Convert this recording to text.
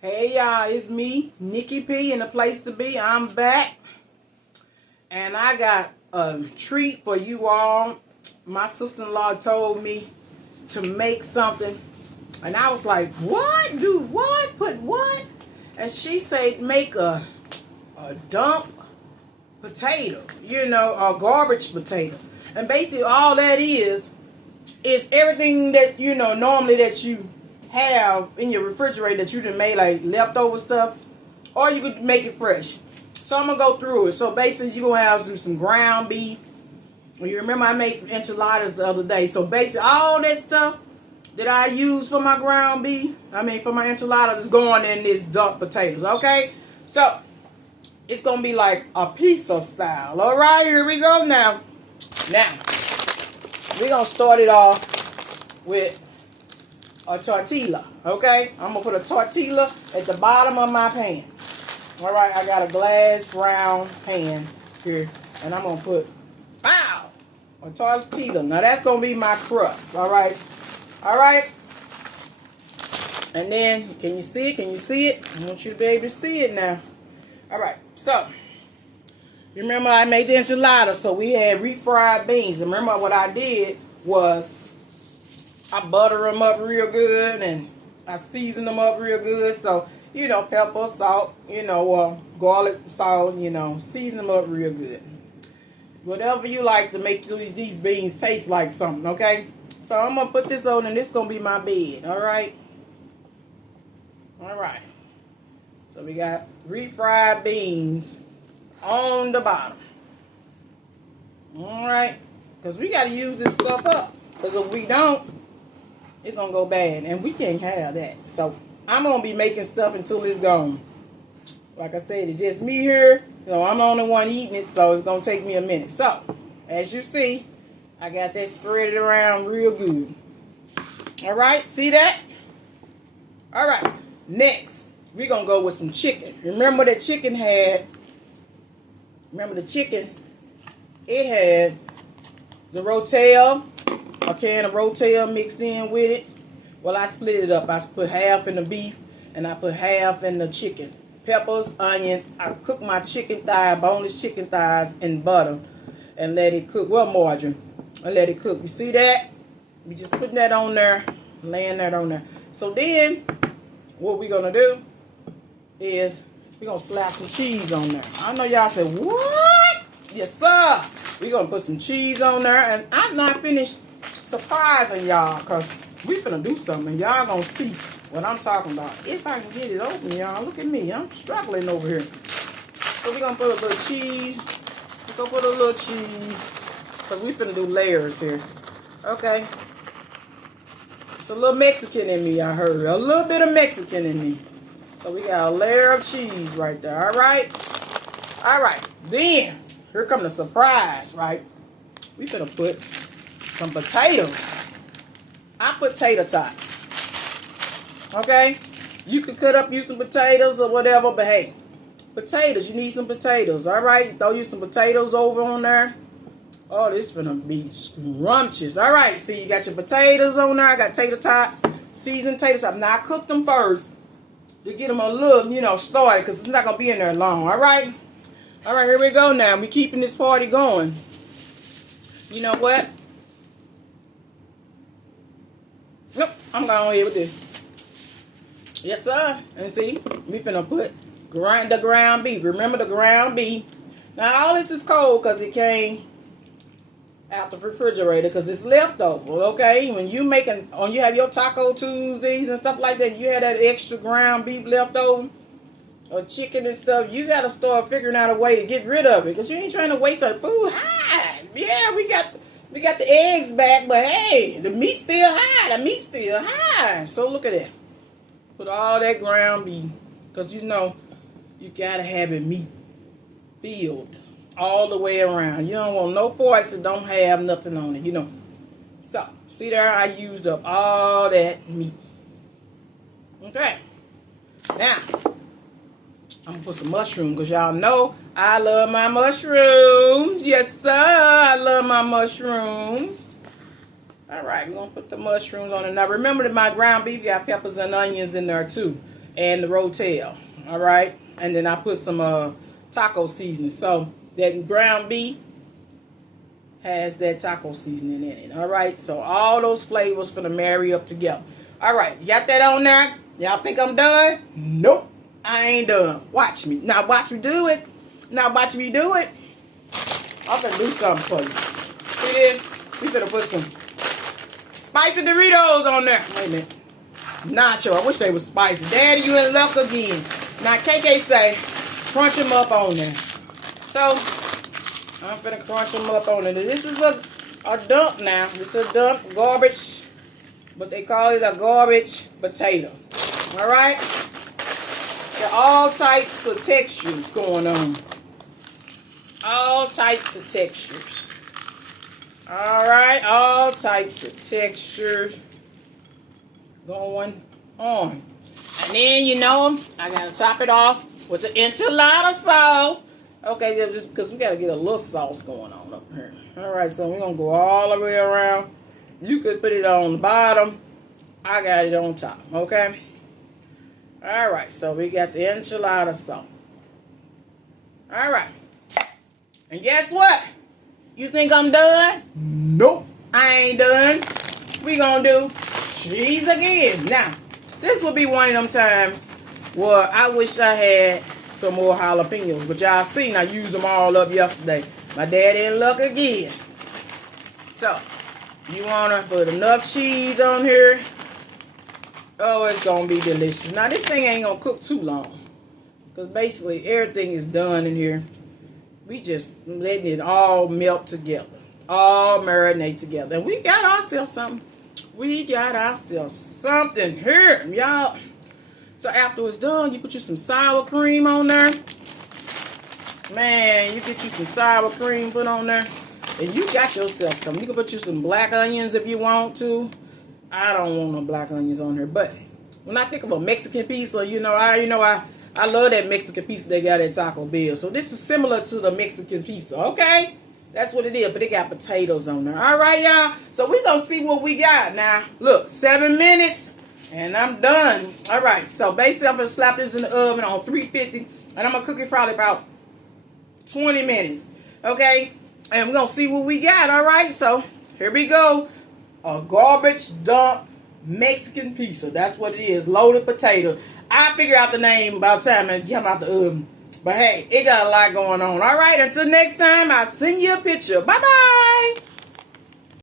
Hey y'all, it's me, Nikki P, in the place to be. I'm back, and I got a treat for you all. My sister-in-law told me to make something, and I was like, "What? Do what? Put what?" And she said, "Make a dump potato, a garbage potato." And basically, all that is everything that normally that you have in your refrigerator that you done made like leftover stuff, or you could make it fresh. So I'm gonna go through it. So basically, you're gonna have some ground beef. You remember I made some enchiladas the other day. So basically, all that stuff that I use for my ground beef, for my enchiladas, is going in this dump potatoes. Okay, so it's gonna be like a pizza style. All right, here we go now. Now we're gonna start it off with a tortilla. Okay, I'm gonna put a tortilla at the bottom of my pan. All right, I got a glass round pan here, and I'm gonna put a tortilla. Now that's gonna be my crust. All right, and then can you see it? I want you to be able to see it now. All right, so you remember I made the enchilada, so we had refried beans. And remember what I did was I butter them up real good, and I season them up real good. So, pepper, salt, garlic, salt, season them up real good. Whatever you like to make these beans taste like something, okay? So I'm going to put this on, and this is going to be my bed, all right? All right. So we got refried beans on the bottom. All right? Because we got to use this stuff up. Because if we don't, it's going to go bad, and we can't have that. So I'm going to be making stuff until it's gone. Like I said, it's just me here. I'm the only one eating it, so it's going to take me a minute. So, as you see, I got that spread it around real good. All right, see that? All right, next, we're going to go with some chicken. Remember the chicken, it had the Rotel, a can of Rotel mixed in with it. Well, I split it up. I put half in the beef, and I put half in the chicken. Peppers, onion. I cook my chicken thigh, boneless chicken thighs in butter, and let it cook. Well, margarine. And let it cook. You see that? We just putting that on there, laying that on there. So then, what we're going to do is we're going to slap some cheese on there. I know y'all said, what? Yes, sir. We're going to put some cheese on there, and I'm not finished surprising y'all, because we finna do something, and y'all gonna see what I'm talking about. If I can get it open, y'all. Look at me. I'm struggling over here. So we're gonna put a little cheese. We're gonna put a little cheese, because we finna do layers here. Okay. It's a little Mexican in me, I heard. A little bit of Mexican in me. So we got a layer of cheese right there. Alright? Alright. Then, here come the surprise, right? We finna put some potatoes. I put tater tots. Okay? You can cut up you some potatoes or whatever, but hey, potatoes, you need some potatoes. Alright? Throw you some potatoes over on there. Oh, this is gonna be scrumptious. Alright, see, you got your potatoes on there. I got tater tots, seasoned tater tots. Now, I cooked them first to get them a little, started, because it's not gonna be in there long. Alright? Alright, here we go now. We keeping this party going. You know what? Nope, I'm going here with this. Yes, sir. And see, we finna put the ground beef. Remember the ground beef. Now, all this is cold because it came out the refrigerator because it's leftover, okay? When you have your Taco Tuesdays and stuff like that, you have that extra ground beef left over, or chicken and stuff, you got to start figuring out a way to get rid of it, because you ain't trying to waste our food. Hi! Yeah, we got the eggs back, but hey, the meat's still high. So look at that. Put all that ground beef, because you gotta have it meat filled all the way around. You don't want no parts that don't have nothing on it, So, see there, I used up all that meat. Okay. Now, I'm gonna put some mushrooms, because y'all know I love my mushrooms. Yes, sir, I love my mushrooms. All right, we're going to put the mushrooms on it. Now, remember that my ground beef got peppers and onions in there, too. and the rotel. All right, and then I put some taco seasoning. So that ground beef has that taco seasoning in it. All right, so all those flavors for the marry up together. All right, you got that on there? Y'all think I'm done? Nope, I ain't done. Watch me. Now watch me do it. Now watch me do it. I'm gonna do something for you. See this? We finna put some spicy Doritos on there. Wait a minute. Nacho. I wish they was spicy. Daddy, you in luck again. Now KK say, crunch them up on there. So I'm finna crunch them up on it. This is a dump now. This is a dump garbage, but they call it a garbage potato. All right. There are all types of textures going on. All types of textures. Alright, all types of textures going on. And then, you know, I gotta top it off with the enchilada sauce. Okay, just because we gotta get a little sauce going on up here. Alright, so we're gonna go all the way around. You could put it on the bottom. I got it on top, okay? Alright, so we got the enchilada sauce. Alright. And guess what? You think I'm done? Nope. I ain't done. We gonna do cheese again. Now, this will be one of them times where I wish I had some more jalapenos. But y'all seen I used them all up yesterday. My dad in luck again. So, you wanna put enough cheese on here. Oh, it's gonna be delicious. Now, this thing ain't gonna cook too long. Because basically, everything is done in here. We just letting it all melt together. All marinate together. And we got ourselves something. We got ourselves something here, y'all. So after it's done, you put you some sour cream on there. Man, you get you some sour cream put on there. And you got yourself something. You can put you some black onions if you want to. I don't want no black onions on here. But when I think of a Mexican pizza, I love that Mexican pizza they got at Taco Bell. So this is similar to the Mexican pizza, okay? That's what it is, but it got potatoes on there. All right, y'all? So we're going to see what we got now. Look, 7 minutes, and I'm done. All right, so basically I'm going to slap this in the oven on 350, and I'm going to cook it probably about 20 minutes, okay? And we're going to see what we got, all right? So here we go. A garbage dump Mexican pizza. That's what it is, loaded potato. I figure out the name about time and get them out the oven. But hey, it got a lot going on. All right, until next time, I'll send you a picture. Bye-bye.